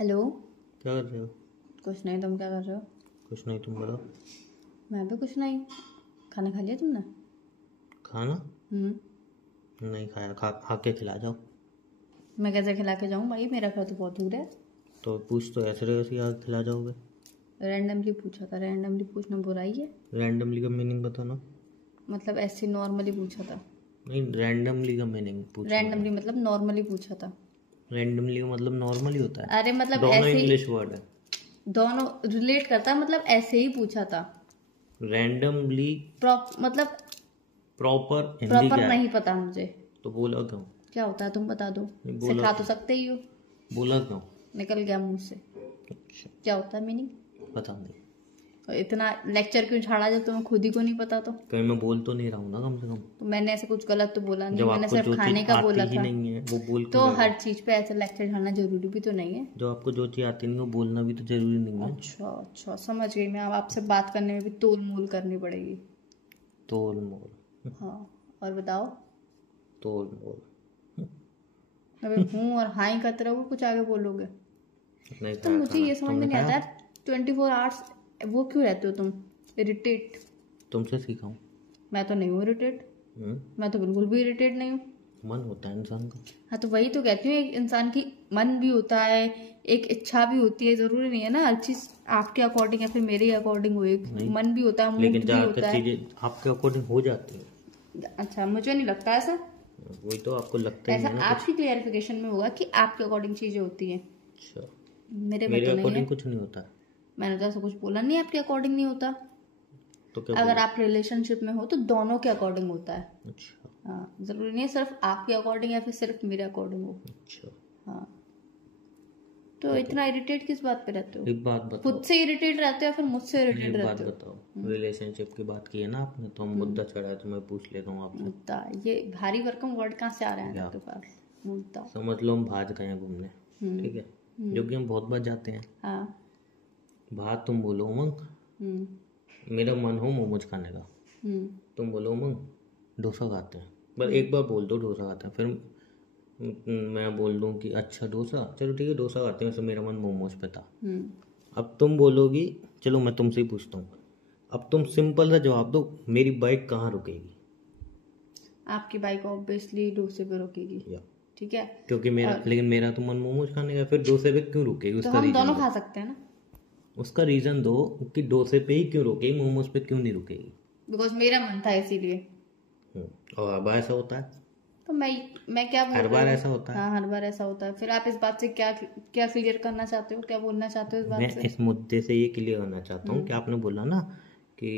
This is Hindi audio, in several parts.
हेलो। क्या कर रहे हो? कुछ नहीं, तुम क्या कर रहे हो? कुछ नहीं, तुम बताओ। मैं भी कुछ नहीं। खाना खा लिया तुमने? खाना हम्म। नहीं खाया। खा खा के खिला जाओ। मैं कैसे खिला के जाऊँ भाई, मेरा घर तो बहुत दूर है। तो पूछ तो ऐसे रहे यार, खिला जाओगे? रैंडमली पूछा था, रैंडमली पूछना बुराई है? रैंडमली का मीनिंग बताना। मतलब ऐसे नॉर्मली पूछा था। नहीं, रैंडमली का मीनिंग पूछा मैंने। रैंडमली मतलब नॉर्मली पूछा था। रैंडमली का मतलब नॉर्मल ही होता है। अरे मतलब दोनों ऐसे ही, इंग्लिश वर्ड है। दोनों रिलेट करता है, मतलब ऐसे ही पूछा था। रैंडमली मतलब प्रॉपर हिंदी प्रॉपर क्या है? नहीं पता मुझे। तो बोला क्यों? क्या होता है तुम बता दो। नहीं, बोला सिखा तो क्यों? सकते ही हो। बोला क्यों? निकल गया मुंह से। अच्छा, क्या होता है मीनिंग? पता नहीं। इतना लेक्चर क्यों झाड़ा जब तुम्हें खुद ही को नहीं पता? तो कहीं मैं बोल तो नहीं रहा हूँ ना, कम से कम। तो मैंने ऐसे कुछ गलत तो बोला नहीं, जब मैंने आपको सिर्फ जो खाने चीज का आती बोला ही था। नहीं है वो बोल तो क्यों रहे हर हो? चीज पे ऐसे लेक्चर झाड़ना जरूरी भी तो नहीं है। जब आपको जो चीज आती नहीं है वो बोलना भी तो जरूरी नहीं है। अच्छा अच्छा, समझ गई मैं। अब आपसे बात करने में भी तोल मोल करनी पड़ेगी। तोल मोल। हाँ, और बताओ। तोल मोल। अबे हूँ और हाँ ही करते रहोगे, कुछ आगे बोलोगे? नहीं तो खाया मुझे खाना, ये समझ में तुमने नहीं आता खाया? यार, 24 आवर्स वो क्यों रहते हो तुम इरिटेट? तुमसे सीखा हूँ। मैं तो नहीं हूँ इरिटेट। मैं तो बिल्कुल भी इरिटेट नहीं हूँ। मन होता है इंसान का। हाँ तो वही तो कहती हूँ, एक इंसान की मन भी होता है, एक इच्छा भी होती है। जरूरी नहीं है ना हर चीज आपके अकॉर्डिंग या फिर मेरे अकॉर्डिंग हो। एक नहीं, मन भी होता है, मूड लेकिन भी ज्यादातर होता है। चीजें आपके अकॉर्डिंग हो जाती हैं। अच्छा, मुझे नहीं लगता ऐसा। वही तो, आपको लगता ही ऐसा नहीं है ना कुछ। आपकी क्लियरिफिकेशन में होगा कि आपके अकॉर्डिंग चीजें होती हैं, अच्छा, मेरे में मेरे तो नहीं है। अकॉर्डिंग कुछ नहीं होता है। मैंने तो ऐसा कुछ बोला नहीं आपके अकॉर्डिंग नहीं होता। तो क्या अगर बोला? आप रिलेशनशिप में हो तो दोनों के अकॉर्डिंग होता है। अच्छा हाँ, जरूरी नहीं है सिर्फ आपके अकॉर्डिंग या फिर सिर्फ मेरे अकॉर्डिंग हो। अच्छा। हाँ, तो इतना इरिटेट किस बात पे रहते हो? एक बात बताओ। खुद से इरिटेट रहते हो या फिर मुझसे नहीं, इरिटेट एक बात रहते हो? बताओ। रिलेशनशिप की बात की है ना आपने, तो हम मुद्दा चढ़ा है, तो मैं पूछ लेता हूँ आपसे। मुद्दा? ये भारी भरकम वर्ड कहाँ से आ रहे हैं या आपके पास? मुद्दा। समझ लो हम बाहर गए हैं घूमने, ठीक है, जो कि हम बहुत बार जाते हैं। हाँ। बाहर तुम बोलो उमंग, मेरा मन हो मोमोज खाने का। तुम बोलो उमंग डोसा खाते हैं, बस एक बार बोल दो डोसा खाते हैं, फिर मैं बोल दूं कि अच्छा डोसा, चलो ठीक है डोसा खाते हैं, वैसे मेरा मन मोमोज पे था। अब तुम बोलोगी, चलो मैं तुमसे ही पूछता हूँ, अब तुम सिंपल सा जवाब दो, मेरी बाइक कहाँ रुकेगी? आपकी बाइक ऑब्वियसली डोसे पे रुकेगी। या ठीक है। क्योंकि मेरा, लेकिन मेरा तो मन मोमोज खाने का, फिर डोसे पे क्यों रुकेगी? तो उसका हम दोनों रीजन खा दो। सकते हैं ना। उसका रीजन दो कि डोसे पे ही क्यों रुकेगी, मोमोज पे क्यों नहीं रुकेगी? बिकॉज मेरा मन था इसीलिए। और अब ऐसा होता है? तो मैं क्या बोल हर रही बार हूँ? ऐसा होता है? हाँ, हर बार ऐसा होता है। फिर आप इस बात से क्या क्या क्लियर करना चाहते हो, क्या बोलना चाहते हो इस मैं बात से? इस मुद्दे से ये क्लियर करना चाहता हूँ कि आपने बोला ना कि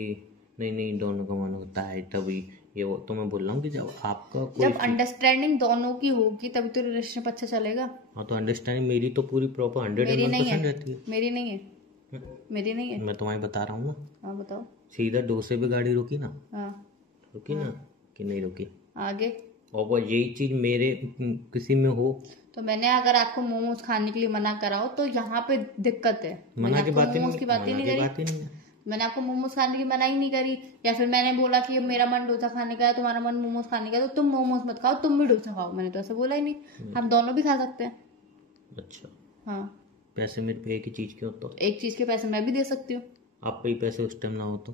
नहीं नहीं दोनों का मन होता है तभी ये वो, तो मैं बोल रहा हूँ कि जब आपका कोई जब अंडरस्टैंडिंग दोनों की होगी तभी तो रिलेशनशिप अच्छा चलेगा। हाँ, तो अंडरस्टैंडिंग मेरी तो पूरी प्रॉपर 101% रहती है। मेरी नहीं है। मेरी नहीं है। मैं तुम्हें बता रहा हूँ ना। हाँ बताओ। सीधा डोसे पे गाड़ी रुकी ना? हाँ। रुकी ना कि नहीं रुकी? आगे। और वो यही चीज मेरे किसी में हो तो मैंने अगर आपको मोमोज खाने के लिए मना करा हो तो यहाँ पे दिक्कत है। मैंने मना की आपको बात ही मोमोज की बात ही नहीं करी। नहीं है। मैंने आपको मोमोज खाने की मना ही नहीं करी। या फिर मैंने बोला कि मेरा मन डोसा खाने का है, तुम्हारा मन मोमोज खाने का है, तो तुम मोमोज मत खाओ, तुम भी डोसा खाओ। मैंने तो ऐसा बोला ही नहीं। हम दोनों भी खा सकते हैं। अच्छा, हाँ। पैसे मेरे पे एक ही चीज के हो तो? एक चीज के पैसे मैं भी दे सकती हूँ। आप पे ही पैसे उस टाइम ना हो तो?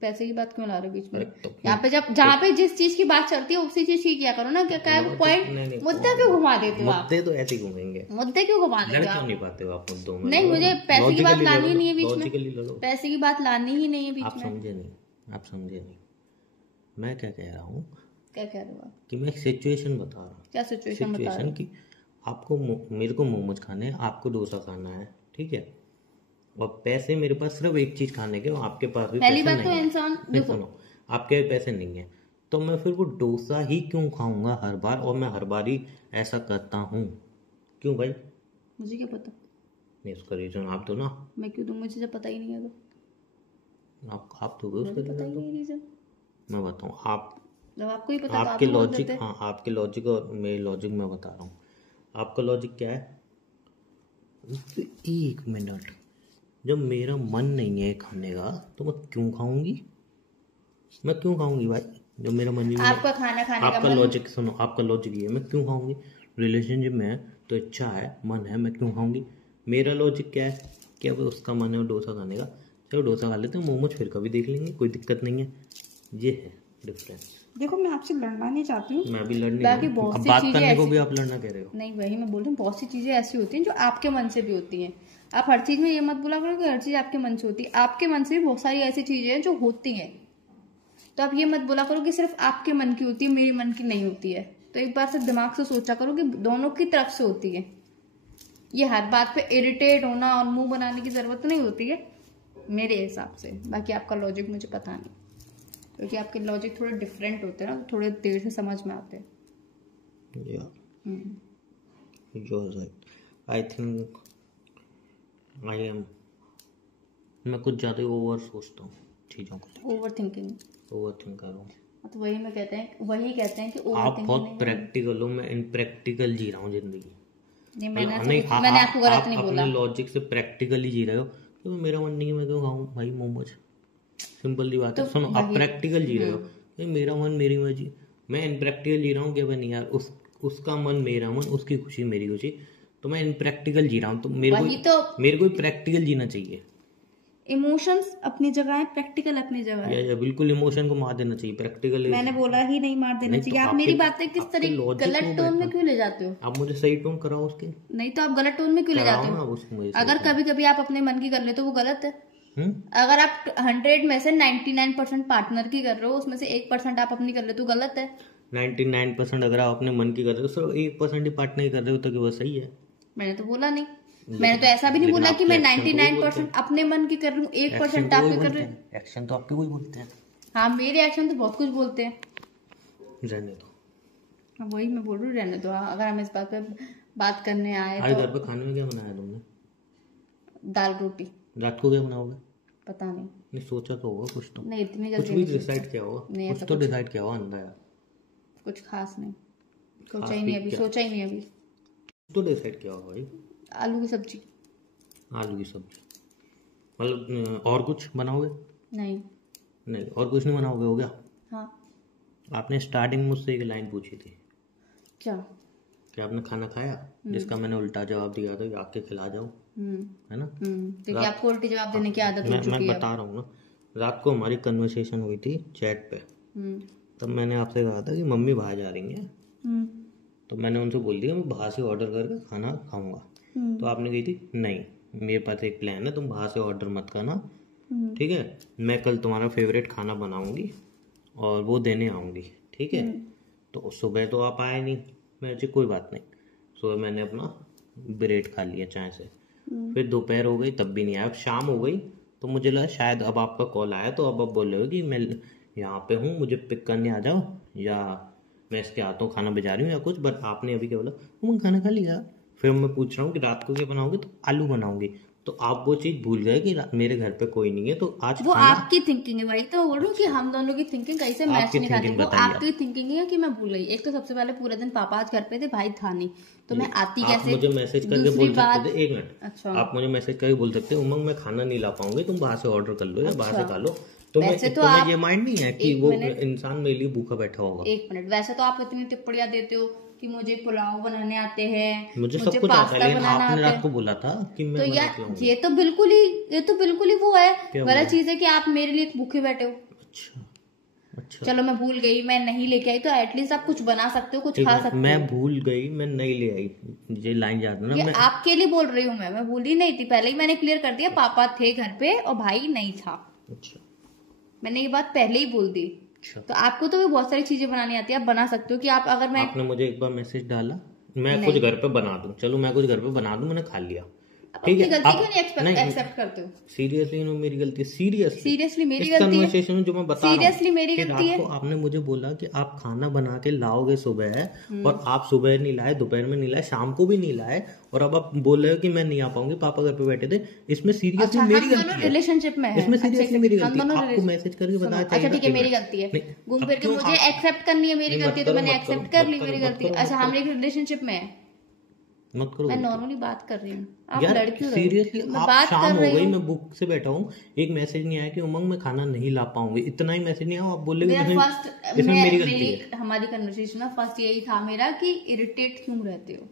पैसे की बात क्यों ला रहे हो बीच में? तो यहाँ पे जब जहाँ पे जिस चीज की बात चलती है उसी चीज की किया करो ना। क्या पॉइंट मुद्दा क्यों घुमा देते हो आप? मुद्दे तो ऐसे ही घूमेंगे। मुद्दे क्यों घुमा देते हो क्यों आप? नहीं पाते हो आप मुद्दों में? नहीं, मुझे पैसे की बात लानी ही नहीं है बीच में। लॉजिकली लड़ो। पैसे की बात लानी ही नहीं है बीच आप में। समझे नहीं, आप समझे नहीं। मैं क्या कह रहा हूँ? क्या कह रहे हो आप? कि मैं एक सिचुएशन बता रहा हूँ। क्या सिचुएशन बता रहे सिचुएशन हो? की आपको मेरे को मोमोज खाने हैं, आपको डोसा खाना है, ठीक है, और पैसे मेरे पास सिर्फ एक चीज खाने के, और आपके पास भी पहली पैसे बात तो नहीं है। इंसान नहीं सुनो, आपके भी पैसे नहीं है, तो मैं फिर वो डोसा ही क्यों खाऊंगा हर बार? और मैं हर बार ही ऐसा करता हूँ क्यों भाई? मुझे क्या पता? नहीं, उसका रीजन आप दो ना। मैं क्यों दूं? मुझे जब पता ही नहीं है तो। आप दोगे उसका मुझे पता ही रीजन? नहीं रीजन। मैं बताऊँ आप? जब आपको ही पता तो आप आपके ही बोल लॉजिक, देते। हाँ आपके लॉजिक और मेरे लॉजिक मैं बता रहा हूँ। आपका लॉजिक क्या है? एक मिनट, जब मेरा मन नहीं है खाने का तो मैं क्यों खाऊंगी? मैं क्यों खाऊंगी भाई? जब मेरा मन ही नहीं है। आपका खाना खाने का आपका मन। लॉजिक सुनो, आपका लॉजिक ये है, मैं क्यों खाऊंगी? रिलेशनशिप में है तो इच्छा है, मन है, मैं क्यों खाऊंगी? मेरा लॉजिक क्या है कि अब उसका मन है डोसा खाने का, चलो डोसा खा लेते हैं, मोमोज फिर कभी देख लेंगे, कोई दिक्कत नहीं है। ये है डिफरेंस। देखो मैं आपसे लड़ना नहीं चाहती हूँ, मैं भी लड़ने बाकी बहुत सी बात चीजें करने को ऐसी- भी आप लड़ना कह रहे हो। नहीं, वही मैं बोल रही हूँ, बहुत सी चीजें ऐसी होती हैं जो आपके मन से भी होती हैं। आप हर चीज में ये मत बोला करो कि हर चीज आपके मन से होती है। आपके मन से भी बहुत सारी ऐसी चीजें हैं जो होती हैं, तो आप ये मत बोला करो कि सिर्फ आपके मन की होती है, मेरे मन की नहीं होती है। तो एक बार से दिमाग से सोचा करो कि दोनों की तरफ से होती है। ये हर बात पे इरिटेट होना और मुंह बनाने की जरूरत नहीं होती है मेरे हिसाब से। बाकी आपका लॉजिक मुझे पता नहीं, क्योंकि आपके लॉजिक थोड़े डिफरेंट होते हैं ना, तो थोड़े देर से समझ में आते हैं। आई थिंक आई एम, मैं कुछ ज़्यादा ओवर सोचता हूँ चीज़ों को, ओवर थिंकिंग कर रहा हूँ। तो वही कहते हैं कि ओवर आप थिंकिंग बहुत प्रैक्टिकल हो, मैं इनप्रैक्टिकल जी रहा हूँ जिंदगी। नहीं, मैंने आपको गलत नहीं बोला। अपने लॉजिक से प्रैक्टिकली जी रहे हो, तो मेरा मन नहीं है, मैं क्यों खाऊं भाई मोमोज? सिंपल सी बात है। सुनो, आप प्रैक्टिकल जी रहे हो, भाई मेरा मन मेरी मर्जी, मैं इनप्रैक्टिकल जी रहा हूँ कि भाई नहीं यार, उसका मन मेरा मन, उसकी खुशी मेरी खुशी, तो मैं इनप्रैक्टिकल जी रहा हूँ। तो मेरे को प्रैक्टिकल जीना चाहिए। इमोशंस अपनी जगह है, प्रैक्टिकल अपनी जगह है। या बिल्कुल इमोशन को मार देना चाहिए, प्रैक्टिकल। मैंने बोला ही नहीं मार देना चाहिए। आप मेरी बातें किस तरह गलत टोन में क्यों ले जाते हो? आप मुझे सही टोन कराओ उसकी। नहीं तो आप गलत टोन में क्यों ले जाते हो? अगर कभी कभी आप अपने मन की कर ले तो वो गलत है। अगर आप 100 में से 99% पार्टनर की कर रहे हो, उसमें से 1% आप अपनी कर ले तो गलत है। 99% अगर आप अपने मन की कर रहे हो, सिर्फ 1% ही पार्टनर की कर रहे हो तो वो सही है। मैंने तो बोला नहीं, मैंने तो ऐसा भी नहीं बोला कि मैं 99% अपने मन की कर रही हूँ, 1% आपके कर रहे हो। एक्शन तो आपके कोई बोलते हैं। हाँ, मेरे एक्शन तो बहुत कुछ बोलते हैं। रहने दो। हाँ, वही मैं बोल रही हूँ, रहने दो। अगर हम इस बात पे बात करने आए आज तो घर पे खाने में क्या बनाया तुमने? दाल रोटी। रात को क्या बनाओगे? पता नहीं। नहीं सोचा तो होगा कुछ तो। नहीं, इतनी कुछ जल्दी भी नहीं डिसाइड किया होगा, नहीं, कुछ ऐसा तो डिसाइड किया होगा अंदर। कुछ खास नहीं सोचा ही नहीं अभी, सोचा ही नहीं अभी। तो डिसाइड किया होगा भाई। आलू की सब्जी। आलू की सब्जी मतलब और कुछ बनाओगे? नहीं। नहीं और कुछ नहीं बनाओगे, हो गया? हाँ। आपने स्टार्टिंग मुझसे एक लाइन पूछी थी, क्या? कि आपने खाना खाया, जिसका मैंने उल्टा जवाब दिया था कि आके खिला जाओ, है ना? क्योंकि आपको उल्टी जवाब देने की आदत हो चुकी है। मैं बता रहा हूँ ना, रात को हमारी कन्वर्सेशन हुई थी चैट पे। तब मैंने आपसे कहा था कि मम्मी बाहर जा रही हैं, तो मैंने उनसे बोल दिया मैं बाहर से ऑर्डर करके खाना खाऊंगा। तो आपने कही थी नहीं, मेरे पास एक प्लान है, तुम बाहर से ऑर्डर मत करना, ठीक है? मैं कल तुम्हारा फेवरेट खाना बनाऊंगी और वो देने आऊंगी, ठीक है? तो सुबह तो आप आए नहीं, मैं कोई बात नहीं, सुबह मैंने अपना ब्रेड खा लिया चाय से। फिर दोपहर हो गई तब भी नहीं आया, अब शाम हो गई तो मुझे लगा शायद अब आपका कॉल आया, तो अब आप बोल रहे हो कि मैं यहाँ पे हूँ, मुझे पिक करने आ जाओ, या मैं इसके हाथों खाना भिजा रही हूँ या कुछ। बट आपने अभी क्या बोला, मैं खाना खा लिया। फिर मैं पूछ रहा हूँ कि रात को क्या बनाओगे, तो आलू बनाऊंगी। तो आप वो चीज भूल गए कि मेरे घर पे कोई नहीं है, तो आज वो आपकी थिंकिंग है भाई। तो बोल रही हूँ कि हम दोनों की थिंकिंग कैसे मैच नहीं खाती। वो आपकी थिंकिंग है कि मैं भूल गई। एक तो सबसे पहले पूरे दिन पापा आज घर पे थे, भाई था नहीं, तो मैं आती कैसे? मुझे मैसेज करके बोल सकते थे, एक मिनट, अच्छा, आप मुझे मैसेज करके बोल सकते उमंग मैं खाना नहीं ला पाऊंगी, तुम बाहर से ऑर्डर कर लो या बाहर से खा लो। तो मैं ये माइंड नहीं है कि वो इंसान मेरे लिए भूखा बैठा होगा। एक मिनट, वैसे तो आप इतनी टिप्पणियां देते हो कि मुझे पुलाव बनाने आते हैं, मुझे सब कुछ आता है, लेकिन आपने रात को बोला था कि मैं तो यार ये तो बिल्कुल ही वो है गलत चीज है कि आप मेरे लिए भूखे बैठे हो। अच्छा, चलो मैं भूल गई, मैं नहीं लेके आई, तो एटलीस्ट आप कुछ बना सकते हो, कुछ खा सकते हो। मैं भूल गई, मैं नहीं ले आई, ये लाइन याद है ना? ये आपके लिए बोल रही हूँ मैं भूली नहीं थी, पहले ही मैंने क्लियर कर दिया, पापा थे घर पे और भाई नहीं था। अच्छा, मैंने ये बात पहले ही बोल दी। तो आपको तो भी बहुत सारी चीजें बनानी आती है, आप बना सकते हो। कि आप अगर मैं आपने मुझे एक बार मैसेज डाला मैं कुछ घर पे बना दूं, चलो मैं कुछ घर पे बना दूं, मैंने खा लिया, ठीक है? गलती क्यों नहीं एक्सेप्ट करते हो? सीरियसली मेरी गलती है, सीरियसली मेरी गलती है, जो मैं बता रहा हूं, सीरियसली मेरी गलती है। आपने मुझे बोला कि आप खाना बना के लाओगे सुबह, और आप सुबह नहीं लाए, दोपहर में नहीं लाए, शाम को भी नहीं लाए, और अब आप बोल रहे हो कि मैं नहीं आ पाऊंगी, पापा घर पे बैठे थे। इसमें सीरियसली मेरी गलती है, रिलेशनशिप में इसमें सीरियसली मेरी गलती है। आपको मैसेज करके बताया चाहिए। अच्छा ठीक है, मेरी गलती है, घूम फिर के मुझे एक्सेप्ट करनी है मेरी गलती, तो मैंने एक्सेप्ट कर ली मेरी गलती। अच्छा, हम एक रिलेशनशिप में है, मत करो। मैं नॉर्मली बात कर रही हूँ, आप यार लड़की सीरियसली, मैं आप बात शाम कर हो रही गई, हूँ। मैं बुक से बैठा हूँ, एक मैसेज नहीं आया कि उमंग मैं खाना नहीं ला पाऊंगी, इतना ही मैसेज नहीं आया, आप बोले इसमें मेरी गलती है। हमारी कन्वर्सेशन में फर्स्ट यही था मेरा कि इरिटेट क्यों रहते हो।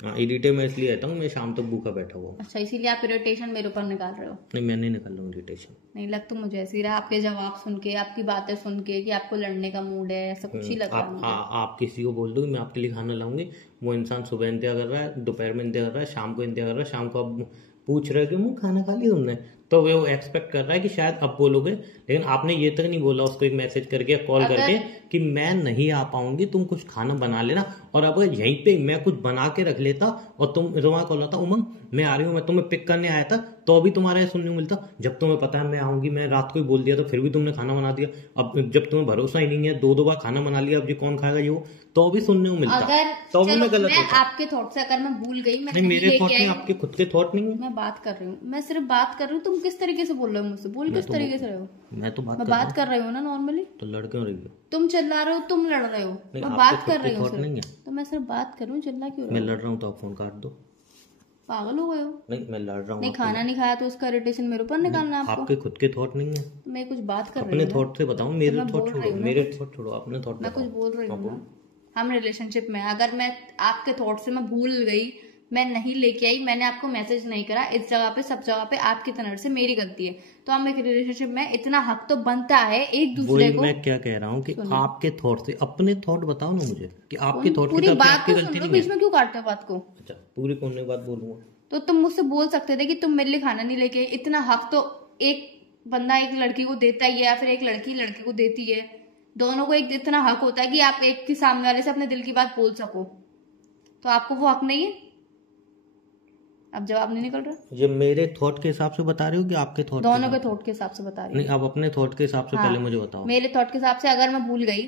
हाँ, इरिटेट मैं इसलिए रहता हूँ, मैं शाम तक भूखा बैठा हुआ। अच्छा, इसीलिए आप इरिटेशन मेरे ऊपर निकाल रहे हो। नहीं, मैं नहीं निकाल रहा हूँ इरिटेशन। नहीं लग तो मुझे ऐसे ही रहा, आपके जवाब सुन के, आपकी बातें सुन के कि आपको लड़ने का मूड है, ऐसा कुछ ही लग रहा है। आप किसी को बोल दो मैं आपके लिए खाना लाऊंगी, वो इंसान सुबह इंतजार कर रहा है, दोपहर में इंतजार कर रहा है, शाम को इंतजार कर रहा है, शाम को आप पूछ रहे हो कि मुँह खाना खा लिया तुमने, तो वो एक्सपेक्ट कर रहा है कि शायद अब बोलोगे, लेकिन आपने ये तक नहीं बोला उसको एक मैसेज करके या कॉल करके कि मैं नहीं आ पाऊंगी, तुम कुछ खाना बना लेना। और अब यहीं पे मैं कुछ बना के रख लेता और तुम्हारा कॉल आता, उमंग मैं आ रही हूँ, मैं तुम्हें पिक करने आया था, तो अभी तुम्हारा ये सुनने को मिलता। जब तुम्हें पता है मैं आऊंगी, मैं रात को ही बोल दिया तो फिर भी तुमने खाना बना दिया। अब जब तुम्हें भरोसा ही नहीं है, 2 बार खाना बना लिया, अब ये कौन खाएगा, ये तो अभी सुनने को मिलता। अगर तो अभी मैं गलत मैं आपके थॉट से अगर मैं भूल गई, मैं नहीं, मेरे थॉट नहीं, आपके खुद के थॉट नहीं है। मैं बात कर रही हूँ, मैं सिर्फ बात कर रही हूँ। तुम किस तरीके से बोल रहे हो मुझसे, बोल किस तरीके से रहे हो? मैं तो बात कर रही हूँ ना नॉर्मली। तो लड़ क्यों रही हो? तुम चिल्ला रहे हो, तुम लड़ रहे हो, मैं बात कर रही हूँ। तो मैं सिर्फ बात कर रही हूँ, चिल्ला क्यों रहे हो? मैं लड़ रहा हूँ तो आप फोन काट दो। पागल हो गए हो? नहीं, मैं लड़ रहा हूँ। नहीं, खाना नहीं खाया तो उसका इरिटेशन मेरे ऊपर निकालना आपको? आपके खुद के थॉट नहीं है। मैं कुछ बात कर रही हूँ, हूँ, अपने थॉट से बताऊं। मेरे थॉट छोड़ो, मेरे थॉट छोड़ो, अपने थॉट। मैं कुछ बोल रही हूँ। हम रिलेशनशिप में, अगर मैं आपके थॉट से मैं भूल गई, मैं नहीं लेके आई, मैंने आपको मैसेज नहीं करा, इस जगह पे सब जगह पे आपकी तरफ से मेरी गलती है, तो हम एक रिलेशनशिप में इतना हक तो बनता है एक दूसरे को। मैं क्या कह रहा हूँ कि आपके थॉट से, अपने थॉट बताओ ना मुझे कि आपके थॉट पूरी बात तो सुन लो, बीच में क्यों काटते हो बात को? अच्छा, पूरी कौन बात बोलूंगा? तो तुम मुझसे बोल सकते थे कि तुम मेरे लिए खाना नहीं लेके, इतना हक तो एक बंदा एक लड़की को देता ही है, या फिर एक लड़की लड़के को देती है, दोनों को एक इतना हक होता है कि आप एक के सामने वाले से अपने दिल की बात बोल सको। तो आपको वो हक नहीं है? अब जवाब नहीं निकल रहा। ये मेरे थॉट के हिसाब से बता रहे हो कि आपके थॉट? दोनों के थॉट के हिसाब से बता रही हूँ। नहीं, आप अपने थॉट के हिसाब से पहले मुझे बताओ। मेरे थॉट के हिसाब से अगर मैं भूल गई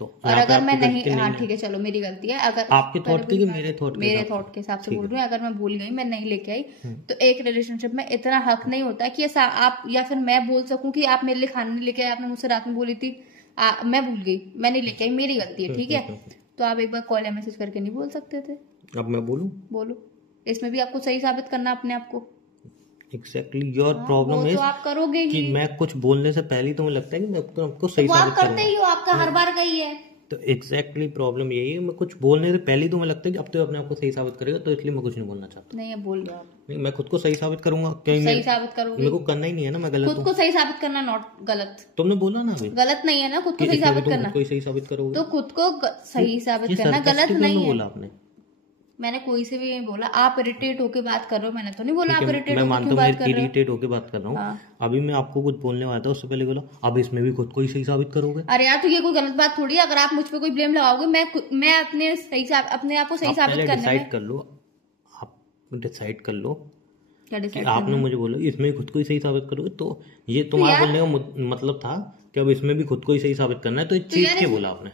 तो, और अगर मैं नहीं, हाँ ठीक है चलो मेरी गलती है। अगर आपके थॉट की, मेरे थॉट के हिसाब से बोल रही हूँ, अगर मैं भूल गई, मैं नहीं लेके आई, तो एक रिलेशनशिप में इतना हक नहीं होता कि ऐसा आप या फिर मैं बोल सकूं कि आप मेरे लिए खाना नहीं लेके आए, आपने मुझसे रात में बोली थी, मैं भूल गई, मैं नहीं लेके आई, मेरी गलती है, ठीक है? तो आप एक बार कॉल या मैसेज करके नहीं बोल सकते थे? अब मैं बोलूं? बोलो। इसमें भी आपको सही साबित करना अपने आप को। Exactly, योर प्रॉब्लम है तो आप करोगे ही कि मैं कुछ बोलने से पहले तो मुझे लगता है कि मैं आपको सही साबित करूंगा। करते ही हो, आपका हर बार का ही है। तो एग्जैक्टली प्रॉब्लम यही है, मैं कुछ बोलने से पहले तो मुझे लगता है कि अब तो अपने आप को सही साबित करेगा, तो इसलिए मैं कुछ नहीं बोलना चाहता। नहीं, अब बोल रहे हो। नहीं, मैं खुद को सही साबित करूंगा। सही साबित करोगे? मेरे को करना ही नहीं है ना, मैं गलत खुद को सही साबित करना नॉट गलत। तुमने बोला ना अभी, गलत नहीं है ना खुद को सही साबित करना। कोई सही साबित करोगे तो खुद को सही साबित करना गलत नहीं है। बोला आपने? मैंने कोई से भी नहीं बोला। आप इरिटेट होके बात कर रहे हो, मैंने तो नहीं बोला आप इरिटेट मैं मानता हूँ इरिटेट होके बात कर रहा हूँ। अभी मैं आपको कुछ बोलने वाला था, उससे पहले बोला अब इसमें भी खुद को ही सही साबित करोगे। अरे यार, तो ये कोई गलत बात थोड़ी है। अगर आप मुझ पे कोई ब्लेम लगाओगे, मैं अपने आप को सही साबित करने में डिसाइड कर लो। आप डिसाइड कर लो कि आपने मुझे बोला इसमें खुद को ही सही साबित करोगे, तो ये तुम्हारा बोलने का मतलब था कि अब इसमें भी खुद को ही सही साबित करना है, तो ये चीज के बोला आपने।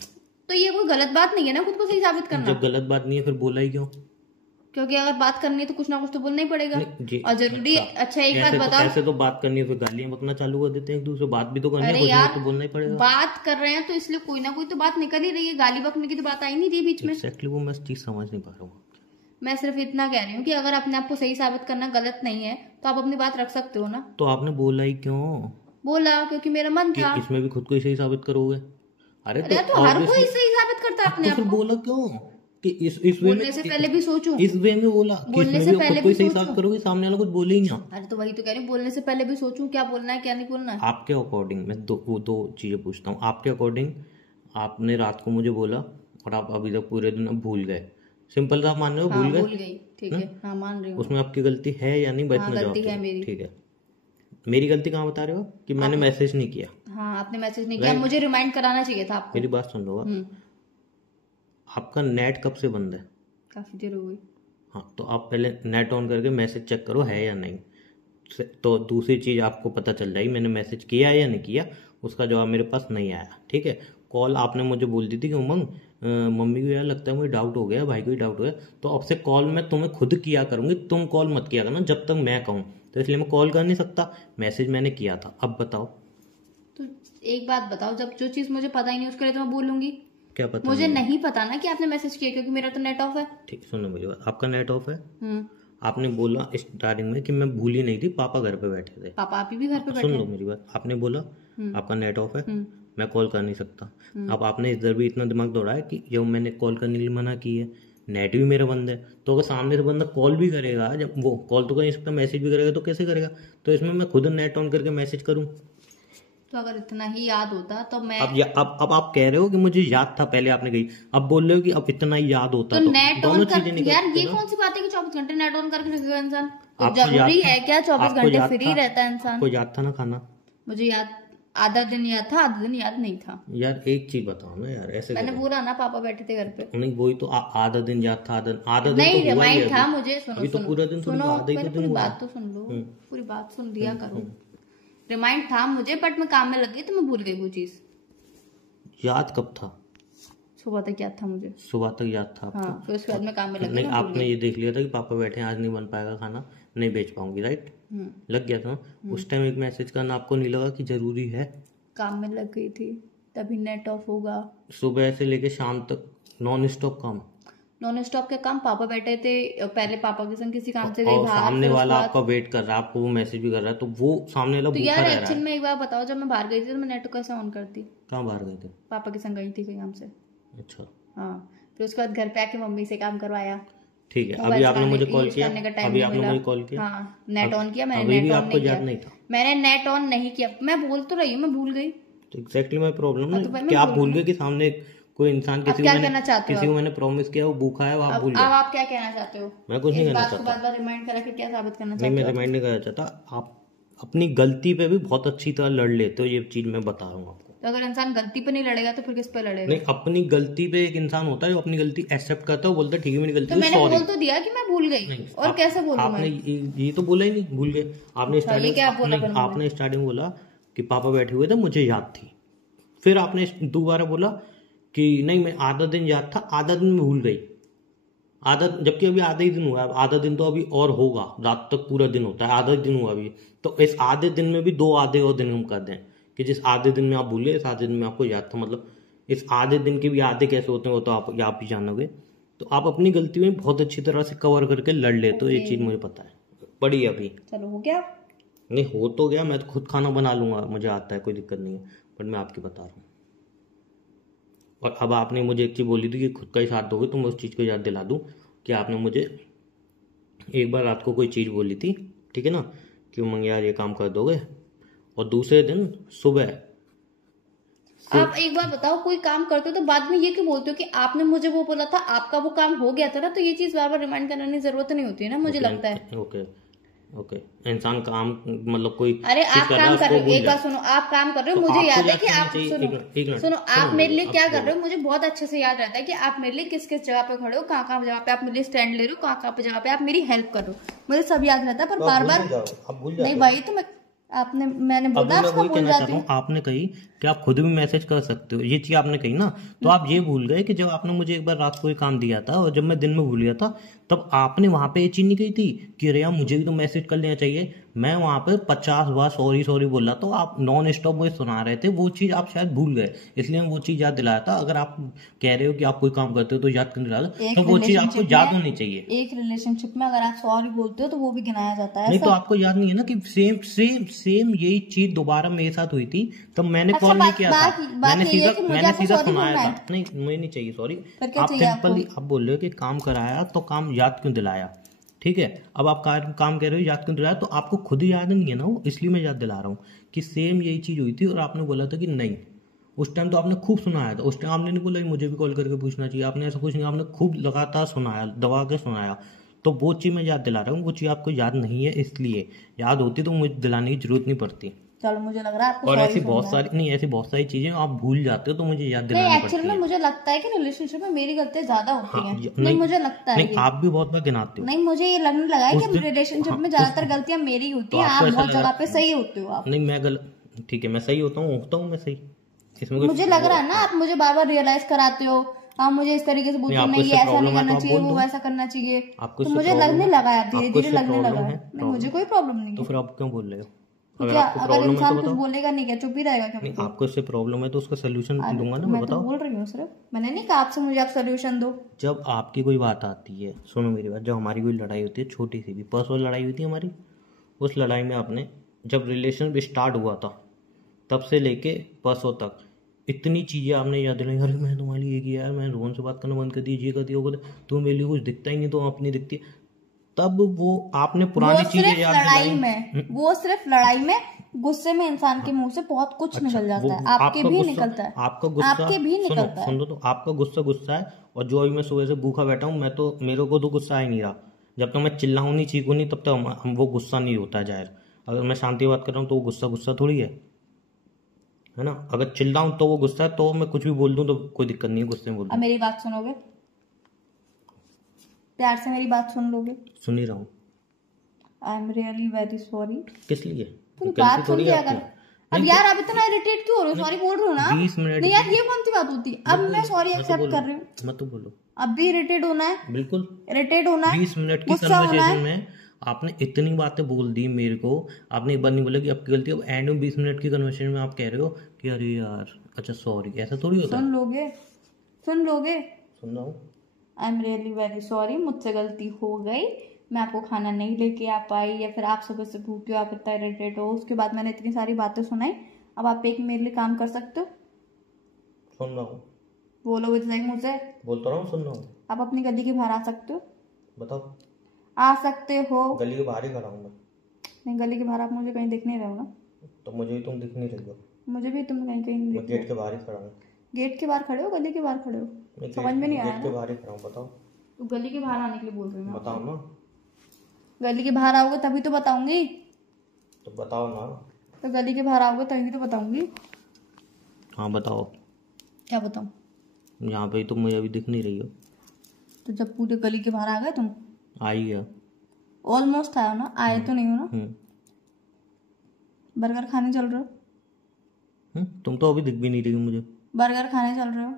तो ये कोई गलत बात नहीं है ना खुद को सही साबित करना। जब गलत बात नहीं है फिर बोला ही क्यों? क्योंकि अगर बात करनी है तो कुछ ना कुछ तो बोलना ही पड़ेगा। और जरूरी। अच्छा एक बात बताओ, ऐसे तो बात करनी है फिर गालियां बकना चालू कर देते हैं एक दूसरे, बात भी तो करनी है, कुछ तो बोलना ही पड़ेगा। बात कर रहे हैं तो इसलिए कोई ना कोई तो बात निकल ही रही है, गाली बकने की तो बात आई नहीं रही बीच में। एक्जैक्टली, वो मैं चीज समझ नहीं पा रहा हूँ। मैं सिर्फ इतना कह रही हूँ कि अगर अपने आप को सही साबित करना गलत नहीं है तो आप अपनी बात रख सकते हो ना। तो आपने बोला ही क्यों? बोला क्योंकि मेरा मन था। इसमें भी खुद को ही सही साबित करोगे? अरे तो हर कोई सही साबित करता है अपने आप को। बोला क्यों कि इस बोलने से पहले भी सोचूं? इस वे में बोला कि इसमें भी खुद को ही सही साबित करोगे, सामने वाला कुछ बोले ही ना। अरे तो वही तो कह रही हूँ, बोलने से पहले भी सोचूं क्या बोलना है क्या नहीं बोलना है। आपके अकॉर्डिंग मैं दो चीजें पूछता हूँ। आपके अकॉर्डिंग आपने रात को मुझे बोला और आप अभी तक पूरे दिन भूल गए, सिंपल सा मान रहे हो? भूल गए, ठीक है, हाँ मान रही हूँ। उसमें आपकी गलती है या नहीं? गलती है मेरी। ठीक है, मेरी गलती कहाँ बता रहे हो? कि मैंने मैसेज नहीं किया। हाँ, आपने मैसेज नहीं किया, मुझे रिमाइंड कराना चाहिए था आपको। मेरी बात सुन लो। आपका नेट कब से बंद है? काफी देर हो गई। हाँ, तो आप पहले नेट ऑन करके मैसेज चेक करो है या नहीं, तो दूसरी चीज आपको पता चल जाएगी मैंने मैसेज किया या नहीं किया। उसका जवाब मेरे पास नहीं आया, ठीक है। कॉल आपने मुझे बोल दी थी कि उमंग मम्मी को यार लगता है मुझे डाउट हो गया, भाई को भी डाउट हो गया, तो अब से कॉल मैं तुम्हें खुद किया करूंगी, तुम कॉल मत किया करना जब तक मैं कहूँ। तो इसलिए मैं कॉल कर नहीं सकता, मैसेज मैंने किया था। अब बताओ। तो एक बात बताओ, जब जो चीज मुझे पता ही नहीं उसके लिए तो मैं बोलूंगी। क्या पता? मुझे नहीं पता ना कि आपने मैसेज किया, क्योंकि मेरा तो नेट ऑफ है। ठीक, सुनो मेरी बात, आपका नेट ऑफ है। आपने बोला स्टार्टिंग में कि मैं भूली नहीं थी, पापा घर पे बैठे थे। पापा आप भी घर पे बैठे। सुन लो मेरी बात, आपने बोला आपका नेट ऑफ है, मैं कॉल कर नहीं सकता। अब आपने इधर भी इतना दिमाग दौड़ाया कि जब मैंने कॉल करने के लिए मना की है, नेट भी मेरा बंद है, तो अगर सामने से बंदा कॉल भी करेगा, जब वो कॉल तो कर नहीं सकता, मैसेज भी करेगा तो कैसे करेगा? तो इसमें मैं खुद नेट ऑन करके मैसेज करूं? तो अगर इतना ही याद होता तो मैं अब आप कह रहे हो कि मुझे याद था पहले, आपने कही, अब बोल रहे हो कि अब इतना ही याद होता तो नेट ऑन कर। यार ये कौन सी बात है कि 24 घंटे नेट ऑन करके रखेगा इंसान? जरूरी है क्या 24 घंटे फ्री रहता है इंसान? आपको याद था ना खाना? मुझे याद, आधा दिन याद था, आधा दिन याद नहीं था। यार एक चीज बताओ ना यार, ऐसे मैंने बोला ना पापा बैठे थे घर पे। नहीं वही तो, आधा दिन याद था, आधा दिन नहीं तो रिमाइंड था मुझे। सुनो तो पूरा दिन सुनो, पूरी बात तो सुन लो, पूरी बात सुन लिया करो। रिमाइंड था मुझे, बट मैं काम में लग गई तो मैं भूल गई वो चीज। याद कब था? सुबह तक याद था मुझे। सुबह तक याद था आपको? हाँ, फिर उसके बाद मैं काम में लग गई। नहीं, आपने ये देख लिया था कि पापा बैठे हैं, आज नहीं बन पाएगा खाना, नहीं बेच पाऊंगी, राइट? लग गया था। उस टाइम एक मैसेज करना आपको नहीं लगा कि जरूरी है? काम में लग गई थी, तभी नेट ऑफ होगा। सुबह से लेके शाम तक नॉन स्टॉप काम? नॉन स्टॉप के काम, पापा बैठे थे, पहले पापा के संग किसी काम से गए बाहर, सामने वाला आपका वेट कर रहा है, आपको वो मैसेज भी कर रहा है, तो वो सामने वाला तो यार एक्चुअल में एक बार बताओ, जब मैं बाहर गई थी तो मैं नेट कैसे ऑन करती? कहाँ बाहर गए थे? पापा के संग गई थी कहीं काम से। अच्छा हाँ, फिर उसके बाद घर पे आके मम्मी से काम करवाया। ठीक है, अभी आपने मुझे कॉल किया, अभी आपने मुझे कॉल किया। हाँ, नेट ऑन किया मैंने, नेट ऑन नहीं किया। मैंने नेट ऑन नहीं किया, मैं बोल तो रही हूँ, मैं भूल गई। तो एग्जैक्टली माय प्रॉब्लम है कि आप भूल गए कि सामने कोई इंसान किसी को मैंने प्रॉमिस किया, वो भूखा है, वो आप भूल गए। अब आप क्या कहना चाहते हो? मैं कुछ नहीं कहना चाहता। बार-बार रिमाइंड करा के क्या साबित करना चाहते हो? नहीं, मैं रिमाइंड नहीं करना चाहता। आप अपनी गलती पे भी बहुत अच्छी तरह लड़ लेते हो, ये चीज मैं बता रहा हूँ आपको। तो अगर इंसान गलती पे नहीं लड़ेगा तो फिर किस पे लड़ेगा? नहीं, अपनी गलती पे एक इंसान होता है जो अपनी गलती एक्सेप्ट करता है, बोलता है ठीक है मेरी गलती, तो मैंने बोल तो दिया कि मैं भूल गई, और कैसे बोलूं? आपने ये तो बोला ही नहीं, भूल गए आपने। आपने स्टार्टिंग बोला कि पापा बैठे हुए थे, मुझे याद थी। फिर आपने दोबारा बोला कि नहीं मैं आधा दिन याद था, आधा दिन में भूल गई। आधा, जबकि अभी आधा ही दिन हुआ है, आधा दिन तो अभी और होगा, रात तक पूरा दिन होता है, आधा दिन हुआ अभी। तो इस आधे दिन में भी 2 आधे और दिन हम कर दें कि जिस आधे दिन में आप भूले, इस आधे दिन में आपको याद था, मतलब इस आधे दिन के भी आधे कैसे होते हैं वो तो आप ही जानोगे। तो आप अपनी गलती में बहुत अच्छी तरह से कवर करके लड़ लेते हो, ये चीज मुझे पता है। पड़ी अभी, चलो हो गया। नहीं हो तो गया, मैं तो खुद खाना बना लूंगा, मुझे आता है, कोई दिक्कत नहीं है, बट मैं आपकी बता रहा हूँ। और अब आपने मुझे एक चीज बोली थी कि खुद का ही साथ दोगे, तो मैं उस चीज को याद दिला दूं कि आपने मुझे एक बार रात को कोई चीज बोली थी, ठीक है ना, कि उमंग यार ये काम कर दोगे, और दूसरे दिन सुबह आप एक बार बताओ, कोई काम करते हो तो बाद में ये क्यों बोलते हो कि आपने मुझे वो बोला था, आपका वो काम हो गया था ना? तो ये चीज बार बार रिमाइंड करने की जरूरत नहीं होती है ना, मुझे लगता है। ओके, इंसान काम, मतलब कोई, अरे आप काम कर रहे हो, एक बात सुनो, आप काम कर रहे हो, मुझे याद है कि आप सुनो, आप मेरे लिए क्या कर रहे हो, मुझे बहुत अच्छे से याद रहता है कि आप मेरे लिए किस किस जगह पे खड़े हो, कहाँ कहाँ जगह पे आप मेरे लिए स्टैंड ले रहे हो, कहाँ कहाँ पे जगह पे आप मेरी हेल्प कर रहे हो, मुझे सब याद रहता है। पर बार बार नहीं भाई, तो मैंने बोला आपको भूल जाती हूँ। आपने कही कि आप खुद भी मैसेज कर सकते हो, ये चीज आपने कही ना, तो आप ये भूल गए कि जब आपने मुझे एक बार रात को काम दिया था और जब मैं दिन में भूल गया था, तब आपने वहां पे ये चीज नहीं कही थी कि अरे यार मुझे भी तो मैसेज कर लेना चाहिए। मैं वहां पे 50 बार सॉरी बोला, तो आप नॉन स्टॉप मुझे सुना रहे थे, वो चीज आप शायद भूल गए, इसलिए मैं वो चीज याद दिलाया था। अगर आप कह रहे हो कि आप कोई काम करते हो तो याद क्यों दिलाया, तो वो चीज आपको याद होनी चाहिए। एक रिलेशनशिप में अगर आप सॉरी बोलते हो तो वो भी गिनाया जाता है। नहीं तो आपको याद नहीं है ना कि सेम यही चीज दोबारा मेरे साथ हुई थी, तब मैंने कॉल नहीं किया था, मैंने सीधा सुनाया था। नहीं मुझे नहीं चाहिए सॉरी, आप सिंपली आप बोल रहे हो कि काम कराया तो काम याद क्यों दिलाया, ठीक है। अब आप काम कह रहे हो याद क्यों दिलाया, तो आपको खुद याद नहीं है ना वो, इसलिए मैं याद दिला रहा हूँ कि सेम यही चीज हुई थी और आपने बोला था कि नहीं। उस टाइम तो आपने खूब सुनाया था, उस टाइम आपने नहीं बोला मुझे भी कॉल करके पूछना चाहिए, आपने ऐसा कुछ नहीं, आपने खूब लगातार सुनाया, दबा के सुनाया। तो वो चीज मैं याद दिला रहा हूँ, वो चीज आपको याद नहीं है, इसलिए याद होती तो मुझे दिलाने की जरूरत नहीं पड़ती। चलो मुझे लग रहा है आपको, और ऐसी बहुत सारी चीजें आप भूल जाते हो तो मुझे याद दिलानी पड़ती है। एक्चुअली में मुझे लगता है कि रिलेशनशिप में मेरी गलतियां ज्यादा होती हैं। नहीं मुझे लगता है, नहीं आप भी बहुत बार गिनाते हो। नहीं मुझे ये लगने लगा है कि रिलेशनशिप में ज्यादातर गलतियां मेरी होती हैं, आप बहुत जगह पे सही होते हो। आप नहीं, मैं ठीक है, मैं सही होता हूँ मैं सही, इसमें मुझे लग रहा है ना, आप मुझे बार बार रियलाइज कराते हो, आप मुझे इस तरीके से बोलते हो नहीं ऐसा नहीं करना चाहिए, वो वैसा करना चाहिए, तो मुझे लगने लगा, धीरे धीरे लगने लगा है। नहीं मुझे कोई प्रॉब्लम नहीं। तो फिर आप क्यों बोल रहे हो? अगर क्या आपको अगर प्रॉब्लम है इंसान तो कुछ बताओ। बोलेगा नहीं क्या, चुप ही रहेगा क्या? नहीं, आपको इससे प्रॉब्लम है तो उसका सोल्यूशन दूंगा ना, मैं मैं तो बताओ। बोल रही हूँ सिर्फ, मैंने नहीं कहा आपसे मुझे आप सोल्यूशन दो। जब आपकी कोई बात आती है, सुनो मेरी बात, जब हमारी कोई लड़ाई होती है, छोटी सी भी, परसों लड़ाई हुई थी हमारी, उस लड़ाई में आपने, जब रिलेशन स्टार्ट हुआ था तब से लेके परसों तक इतनी चीज़ें आपने याद दिलाई, अरे मैं तुम्हारे लिए ये किया यार, मैं रोहन से बात करना बंद कर दी, ये कर दिया, वो कर दिया, तुम्हें मेरे लिए कुछ दिखता ही नहीं, तो अपनी दिखती है। तब वो आपने पुरानी चीजें याद लड़ाई दिलाई। में, वो सिर्फ लड़ाई में, गुस्से में इंसान के मुंह से बहुत कुछ निकल जाता है। आपके भी निकलता है, आपका गुस्सा, आपके भी निकलता है। सुनो तो, आपका गुस्सा गुस्सा है, और जो अभी मैं सुबह से भूखा बैठा हूँ, मैं तो, मेरे को तो गुस्सा आ ही नहीं रहा। जब तक मैं चिल्लाऊं नहीं, चीखूं नहीं, तब तक हम वो गुस्सा नहीं होता है जाहिर। अगर मैं शांति बात कर रहा हूँ तो वो गुस्सा गुस्सा थोड़ी है ना। अगर चिल्लाऊं तो वो गुस्सा है, तो मैं कुछ भी बोल दूं तो कोई दिक्कत नहीं है, गुस्से में बोल दूं। अब मेरी बात सुनोगे, प्यार से मेरी बात सुन लोगे? सुन ही रहा हूँ। I am really very sorry. किस लिए? पूरी बात सुन लिया कर। अब यार आप इतना इरिटेट क्यों हो रहे हो? सॉरी बोल रही हूँ ना। 20 मिनट नहीं यार, ये कौन सी बात होती है? अब मैं सॉरी एक्सेप्ट कर रही हूँ। मत तो बोलो। अब भी इरिटेट होना है? बिल्कुल इरिटेट होना है। 20 मिनट की गुस्सा होना कन्वर्सेशन है। में आपने इतनी बातें बोल दी मेरे को, आपने एक बार नहीं बोला कि आपकी गलती। अब एंड में 20 मिनट की कन्वर्सेशन में आप कह रहे हो कि अरे यार अच्छा सॉरी, ऐसा थोड़ी होता है। सुन लोगे, सुन लोगे? सुन रहा हूँ। I am really very sorry, मुझसे गलती हो गई, मैं आपको खाना नहीं लेके आ पाई, या फिर आप सुबह से भूखे हो, आप इतना इरिटेट हो, उसके बाद मैंने इतनी सारी बातें सुनाई। अब आप एक मेरे लिए काम कर सकते हो? सुन रहा हूँ। बोलोगे तो सही मुझसे। बोलता रहा हूँ, सुन रहा हूँ। आप अपनी गली के बाहर आ सकते हो? बताओ। आ सकते हो। गली के बाहर ही खड़ा हूँ मैं। नहीं, गली के बाहर आप मुझे कहीं दिख नहीं रहे हो ना। तो मुझे भी तुम दिख नहीं रही हो। मुझे भी तुम कहीं कहीं मैं दिख। गेट के बाहर ही खड़ा हूँ। गेट के बाहर खड़े हो, गली के बाहर खड़े हो? समझ में नहीं आया गेट के ना। बाहर ही खड़ा हूँ, बताओ। तो गली के बाहर आने के लिए बोल रही हूँ मैं। बताओ ना। गली के बाहर आओगे तभी तो बताऊंगी। तो बताओ ना। तो गली के बाहर आओगे तभी तो बताऊंगी। हाँ बताओ। क्या बताऊं? यहाँ पे तुम मुझे अभी दिख नहीं रही हो। तो जब पूरे गली के बाहर आ गए तुम? आई है। ऑलमोस्ट आए हो ना, आए तो नहीं हो ना? बर्गर खाने चल रहे हो? तुम तो अभी दिख भी नहीं रही हो मुझे। बर्गर खाने चल रहे हो?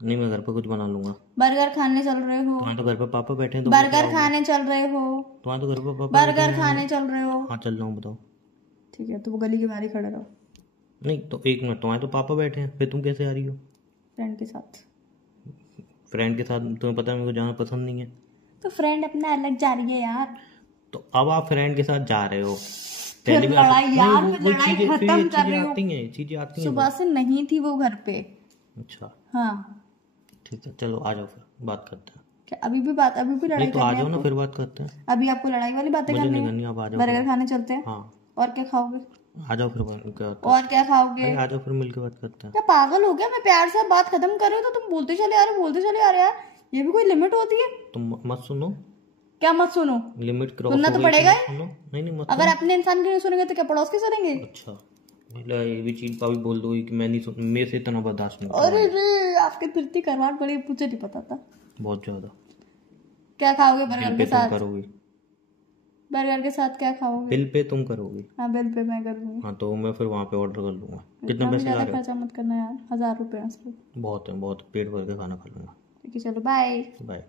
नहीं, मैं घर पे कुछ बना लूंगा। बर्गर खाने चल रहे हो? तुम्हारे तो घर पे पापा बैठे हैं तो बर्गर खाने चल रहे हो? तुम्हारे तो घर पे पापा बर्गर खाने चल रहे हो? हाँ चल रहा हूँ, बताओ। ठीक है, तो वो गली के बाहर ही खड़े रहो। नहीं तो एक मिनट, तुम्हारे तो पापा बैठे हैं, फिर तुम कैसे आ रही हो? फ्रेंड के साथ। फ्रेंड के साथ? तुम्हें पता है मेरे को जाना पसंद नहीं है। तो फ्रेंड अपना अलग जा रही है यार। तो अब आप फ्रेंड के साथ जा रहे हो। फिर भी लड़ाई यार, नहीं, मैं लड़ाई खत्म कर रही हूँ। चीजें आती हैं। सुबह से नहीं थी वो घर पे। अच्छा हाँ ठीक है, चलो आ जाओ फिर बात करते हैं। क्या अभी भी बात, अभी भी लड़ाई नहीं तो आ करनी है जाओ ना, आपको? फिर बात करते हैं। अभी आपको लड़ाई वाली बातें मुझे करनी नहीं है? करनी, आप आ जाओ। बर्गर खाने चलते हैं। हाँ और क्या खाओगे? आ जाओ फिर क्या होता और क्या खाओगे? है। आ जाओ फिर मिलकर बात करते हैं। क्या पागल हो गया? मैं प्यार से बात खत्म कर रही हूँ तो तुम बोलते चले आ रहे हो, बोलते चले आ रहे हो यार। ये भी कोई लिमिट होती है? तुम मत सुनो। क्या मत सुनो? लिमिट क्रॉस सुनना तो पड़ेगा ही। सुनो। नहीं मत अगर अपने इंसान की नहीं सुनेंगे तो क्या पड़ोस की सुनेंगे? अच्छा ये भी चीज का भी बोल दो कि मैं नहीं सुन, मेरे से इतना बर्दाश्त नहीं। अरे रे, आपके फिरती करवाट बड़ी, मुझे नहीं पता था। बहुत ज्यादा। क्या खाओगे बर्गर के साथ? करोगी बर्गर के साथ क्या खाओगे? बिल पे तुम करोगी? हाँ बिल पे मैं करूंगी। हाँ तो मैं फिर वहाँ पे ऑर्डर कर लूंगा। कितने पैसे ला रहे खर्चा मत करना यार, 1000 रुपए हो? बहुत है, बहुत पेट भर के खाना खा लूंगा। ठीक है चलो बाय। बाय।